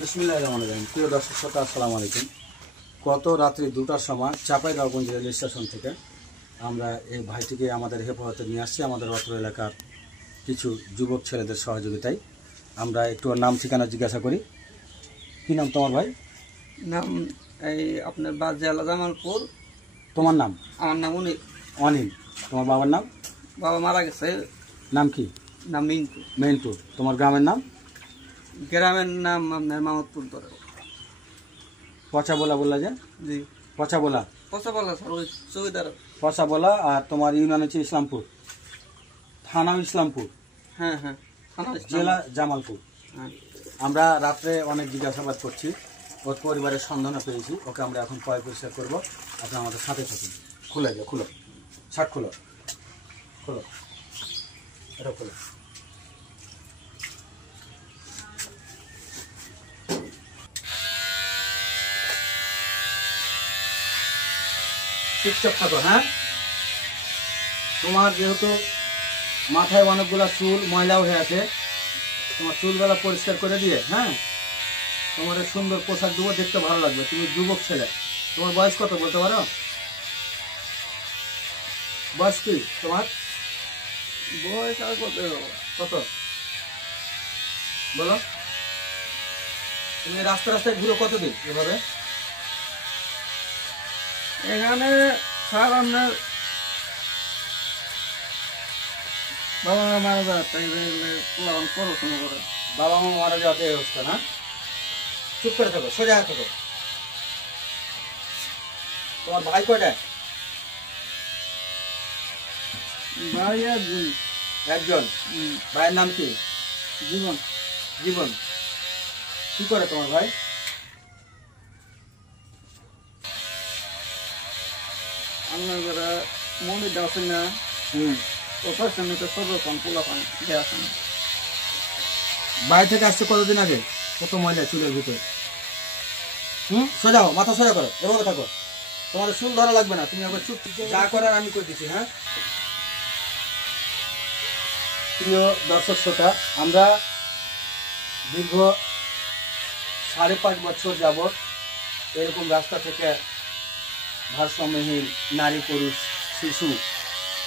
বিসমিল্লাহির রহমানির রহিম। প্রিয় দর্শক শ্রোতা, আসসালামু আলাইকুম। গত রাত্রি 2টার সময় চাঁপাইনবাবগঞ্জ রেল স্টেশন থেকে আমরা এই ভাইটিকে আমাদের হেফাজতে নিয়ে আসছি। আমাদের অত্র এলাকার কিছু যুবক ছেলেদের সহযোগিতায় আমরা একটু নাম ঠিকানা জিজ্ঞাসা করি। কী নাম তোমার ভাই? নাম এই আপনার জেলা জামালপুর। তোমার নাম? আমার নাম অনিল। অনিল। তোমার বাবার নাম? বাবা মারা গেছে। নাম কি? নাম মিন্টু। মিন্টু। তোমার গ্রামের নাম? গ্রামের নাম আপনার মাহমুদপুর ধরে। পচাবোলা বললা যে? জি, পচাবোলা। পচাবোলা স্যার, ওই চৌকিদার। পচাবোলা। আর তোমার ইউনিয়ন হচ্ছে ইসলামপুর, থানাও ইসলামপুর, হ্যাঁ হ্যাঁ, জেলা জামালপুর। হ্যাঁ। আমরা রাত্রে অনেক জিজ্ঞাসাবাদ করছি, ওর পরিবারের সন্ধানও পেয়েছি। ওকে আমরা এখন পরিষ্কার করবো। আপনি আমাদের সাথে থাকুন। খুলে যাও, খুলো শার্ট, খুলো খুলো, এটা খুলো। চুপচাপ থাকো। হ্যাঁ, তোমার যেহেতু মাথায় অনেকগুলো চুল ময়লাও হয়ে আছে, তোমার চুলগুলা পরিষ্কার করে দিয়ে, হ্যাঁ, তোমার সুন্দর পোশাক দেবো, দেখতে ভালো লাগবে। তুমি যুবক ছেলে, তোমার বয়স কত বলতে পারো? বয়স কি তোমার? বয়স আর কত? কত বলো? তুমি রাস্তায় ঘুরো কতদিন এভাবে? এখানে স্যার আপনার বাবা মা মারা যায়, তাই পড়াশোনা করে। বাবা মা মারা যাওয়াতে এই অবস্থা না? চুপ করে থাকো, সোজা থাকো। তোমার ভাই কয়টা? ভাই আর একজন। ভাইয়ের নাম কি? জীবন। জীবন। কি করে তোমার ভাই? আপনার যারা মন্দির আছে না, ওটার সঙ্গে তো সর্বক্ষণ পোলাপান দেওয়া আছে না। বাড়ি থেকে আসছে কতদিন আগে? কত ময়লা চুলের ভিতরে। সোজা হও, মাথা সোজা করো, এভাবে থাকো। তোমার চুল ধরা লাগবে না, তুমি আবার চুপ, যা করার আমি করে দিচ্ছি। হ্যাঁ, প্রিয় দর্শক শ্রোতা, আমরা দীর্ঘ 5.5 বছর যাবৎ এরকম রাস্তা থেকে ভারসাম্যহীন নারী, পুরুষ, শিশু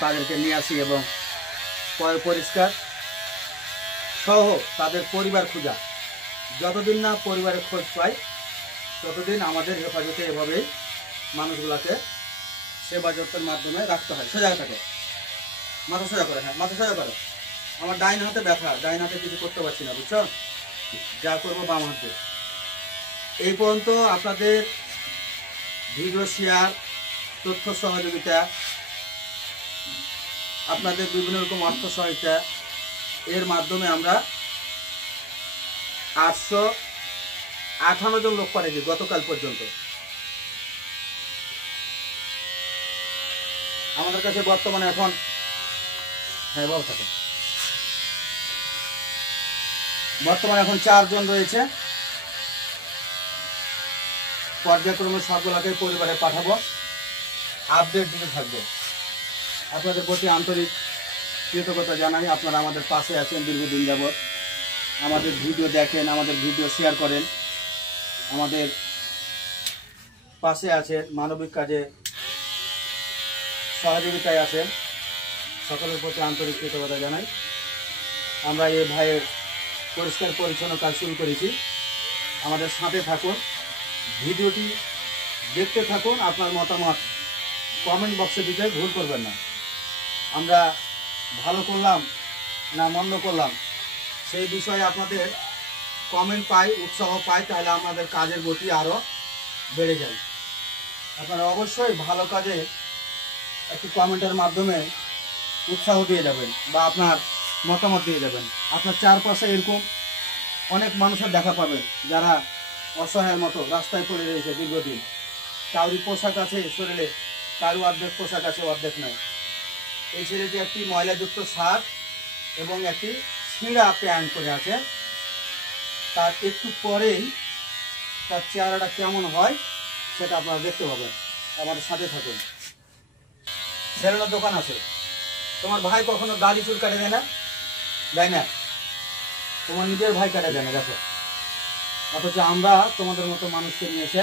তাদেরকে নিয়ে আসি এবং পরিষ্কার সহ তাদের পরিবার খোঁজা। যতদিন না পরিবারের খোঁজ পাই ততদিন আমাদের হেফাজতে এভাবেই মানুষগুলোকে সেবা যত্নের মাধ্যমে রাখতে হয়। সোজা থাকে, মাথা সোজা করে। হ্যাঁ, মাথা সোজা করো। আমার ডাইন হাতে ব্যথা, ডাইন হাতে কিছু করতে পারছি না, বুঝছো? যা করবো বাম হাতে। এই পর্যন্ত আপনাদের ভিডিও শেয়ার, তথ্য সহযোগিতা, আপনাদের বিভিন্ন রকম অর্থ সহায়তা, এর মাধ্যমে আমরা 858 জন লোক পাঠিয়েছি গতকাল পর্যন্ত। আমাদের কাছে বর্তমানে এখন, হ্যাঁ বাবু থাকে, বর্তমানে এখন 4 জন রয়েছে। পর্যায়ক্রমে সবগুলোকে পরিবারে পাঠাবো, আপডেট দিতে থাকবো। আপনাদের প্রতি আন্তরিক কৃতজ্ঞতা জানাই। আপনারা আমাদের পাশে আছেন দীর্ঘদিন যাবৎ, আমাদের ভিডিও দেখেন, আমাদের ভিডিও শেয়ার করেন, আমাদের পাশে আছে, মানবিক কাজে সহযোগিতায় আছেন। সকলের প্রতি আন্তরিক কৃতজ্ঞতা জানাই। আমরা এই ভাইয়ের পরিষ্কার পরিচ্ছন্ন কাজ শুরু করেছি। আমাদের সাথে থাকুন, ভিডিওটি দেখতে থাকুন। আপনার মতামত কমেন্ট বক্সে দিতে ভুল করবেন না। আমরা ভালো করলাম না মন্দ করলাম সেই বিষয়ে আপনাদের কমেন্ট পাই, উৎসাহ পাই, তাহলে আমাদের কাজের গতি আরও বেড়ে যায়। আপনারা অবশ্যই ভালো কাজে একটি কমেন্টের মাধ্যমে উৎসাহ দিয়ে যাবেন বা আপনার মতামত দিয়ে যাবেন। আপনার চারপাশে এরকম অনেক মানুষের দেখা পাবেন যারা অসহায়ের মতো রাস্তায় পড়ে রয়েছে দীর্ঘদিন। কারুর পোশাক আছে শরীরে, কারু অর্ধেক পোশাক আছে, অর্ধেক নয়। এই ছেলেটি একটি ময়লাযুক্ত শার্ট এবং একটি ছিঁড়া প্যান্ট পরে আছে। তার একটু পরেই তার চেহারাটা কেমন হয় সেটা আপনারা দেখতে পাবেন। আমাদের সাথে থাকুন। ছেলের দোকান আছে। তোমার ভাই কখনো দাড়ি চুল কাটে দেয় না? দেয় না? তোমার নিজের ভাই কাটে দেয় না? দেখো, অথচ আমরা তোমাদের মতো মানুষকে নিয়ে এসে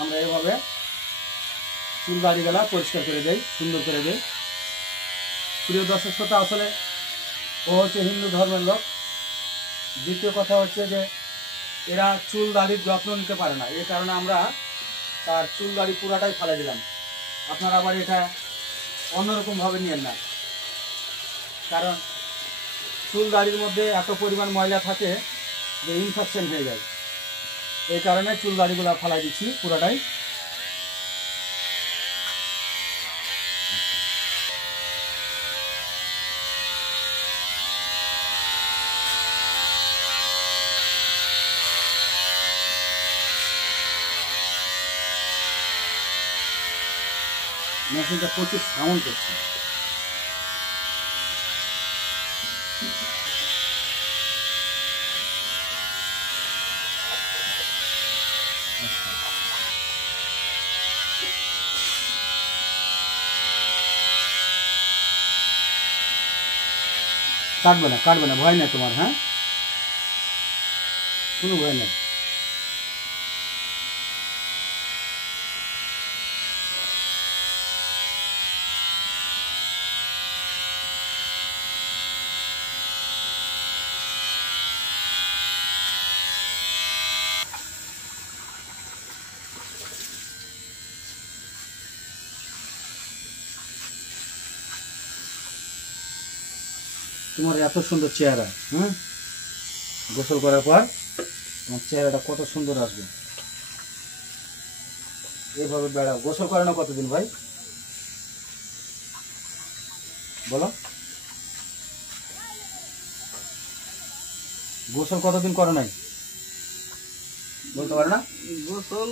আমরা এভাবে চুল দাড়িগুলা পরিষ্কার করে দেই, সুন্দর করে দেই। প্রিয় দর্শক শ্রোতা, আসলে ও হচ্ছে হিন্দু ধর্মের লোক। দ্বিতীয় কথা হচ্ছে যে এরা চুল দাড়ির যত্ন নিতে পারে না, এই কারণে আমরা তার চুল দাড়ি পুরাটাই ফেলে দিলাম। আপনারা আবার এটা অন্যরকমভাবে নিয়েন না, কারণ চুল দাড়ির মধ্যে এত পরিমাণ ময়লা থাকে যে ইনফেকশন হয়ে যায়। এই কারণে চুল দাড়িগুলো ফেলাই দিচ্ছি পুরাটাই। মেশিনটা প্রচুর সাউন্ড করছে। কাটবে না, ভয় নেই তোমার। হ্যাঁ, কোনো ভয় নেই। তোমার এত সুন্দর চেহারা, হ্যাঁ, গোসল করার পর তোমার চেহারাটা কত সুন্দর আসবে। এভাবে বেড়াও। গোসল করে না কতদিন ভাই বলো? গোসল কতদিন করে নাই বলতে পারে না? গোসল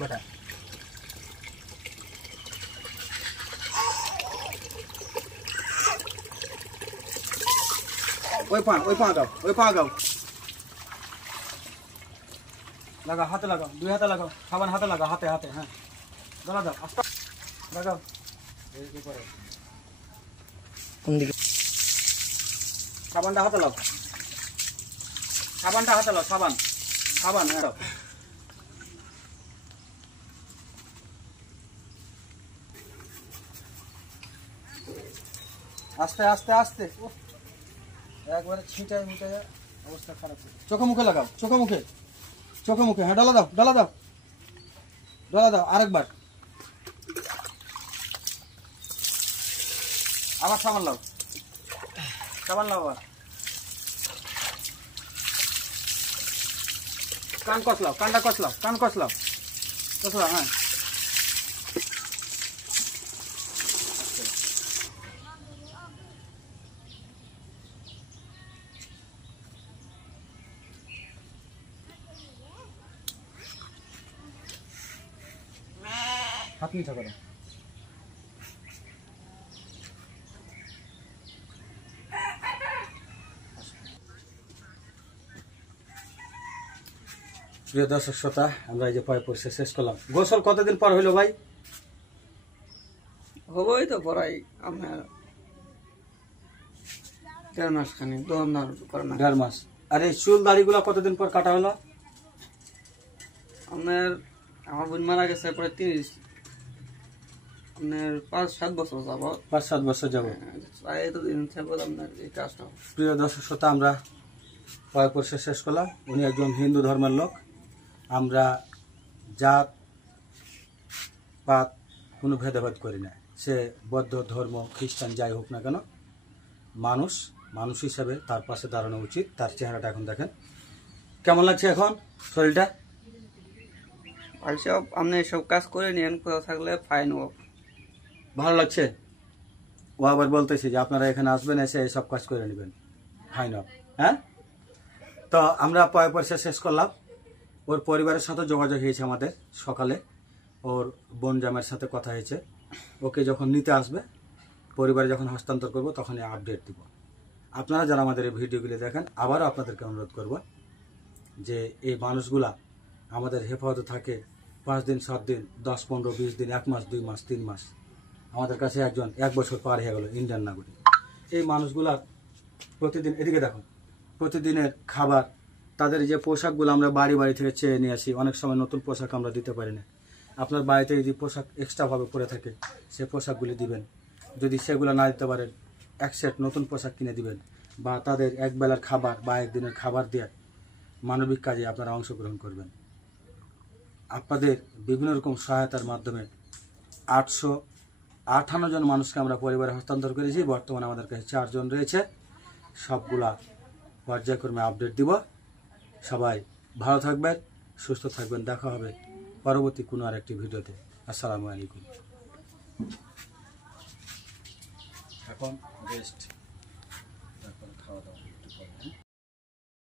বেটা ওই পা গাও, লাগাও, হাতে লাগাও, 2 হাতে লাগাও, সাবান হাতে লাগাও, হাতে। হ্যাঁ, দাও আস্তে লাগাও। সাবানটা হাতে লাও, সাবান। হ্যাঁ, আস্তে একবারে ছিটাই মিটাই অবস্থা খারাপ। চোখে মুখে লাগাও, চোখে মুখে। হ্যাঁ, ডালা দাও আরেকবার। আবার সাবান লাও আবার। কানটা কসলাও। হ্যাঁ, হাত নিচে করো। প্রিয় দর্শক শ্রোতা, আমরা এই যে পয় পরিষ্কার শেষ করলাম। গোসল কতদিন পর হইলো ভাই? হবই তো পড়াই আপনার 1.5 মাস খানি, 1.5 মাস। আর এই চুল দাড়িগুলো কতদিন পর কাটা হলো? আপনার আমার বোন মারা গেছে প্রায় 30 আপনার 5-7 বছর যাব। 5-7 বছর যাব। এতদিন যাবত আপনার এই কাজটা। প্রিয় দর্শক শ্রোতা, আমরা পয় পরিষ্কার শেষ করলাম। উনি একজন হিন্দু ধর্মের লোক। আমরা জাত পাত কোনো ভেদাভেদ করি না। সে বৌদ্ধ ধর্ম, খ্রিস্টান যাই হোক না কেন, মানুষ হিসাবে তার পাশে দাঁড়ানো উচিত। তার চেহারাটা এখন দেখেন কেমন লাগছে এখন শরীরটা। সব আপনি সব কাজ করে নিয়েন, কোথাও থাকলে ফাইন হোক। ভালো লাগছে? ও আবার বলতেছি যে আপনারা এখানে আসবেন, এসে সব কাজ করে নেবেন, ফাইন হোক। হ্যাঁ, তো আমরা পয় পরিষ্কার শেষ করলাম। ওর পরিবারের সাথে যোগাযোগ হয়েছে আমাদের সকালে। ওর বোন জামের সাথে কথা হয়েছে। ওকে যখন নিতে আসবে, পরিবারে যখন হস্তান্তর করব, তখনই আপডেট দিব। আপনারা যারা আমাদের এই ভিডিওগুলি দেখেন, আবারও আপনাদেরকে অনুরোধ করব যে এই মানুষগুলা আমাদের হেফাজতে থাকে 5 দিন, 7 দিন, 10, 15, 20 দিন, 1 মাস, 2 মাস, 3 মাস। আমাদের কাছে একজন 1 বছর পার হয়ে গেল, ইন্ডিয়ান নাগরিক। এই মানুষগুলার প্রতিদিন এদিকে দেখুন, প্রতিদিনের খাবার, তাদের যে পোশাকগুলো আমরা বাড়ি বাড়ি থেকে চেয়ে নিয়ে আসি, অনেক সময় নতুন পোশাক আমরা দিতে পারি না। আপনার বাড়িতে যদি পোশাক এক্সট্রাভাবে পরে থাকে সে পোশাকগুলি দিবেন। যদি সেগুলো না দিতে পারেন এক সেট নতুন পোশাক কিনে দিবেন, বা তাদের একবেলার খাবার বা একদিনের খাবার দিয়ে মানবিক কাজে আপনারা অংশগ্রহণ করবেন। আপনাদের বিভিন্ন রকম সহায়তার মাধ্যমে 858 জন মানুষকে আমরা পরিবারে হস্তান্তর করেছি। বর্তমানে আমাদের কাছে 4 জন রয়েছে। সবগুলা পর্যায়ক্রমে আপডেট দিব। সবাই ভালো থাকবেন, সুস্থ থাকবেন। দেখা হবে পরবর্তী কোনো আরেকটি ভিডিওতে। আসসালামু আলাইকুম। এখন বেস্ট।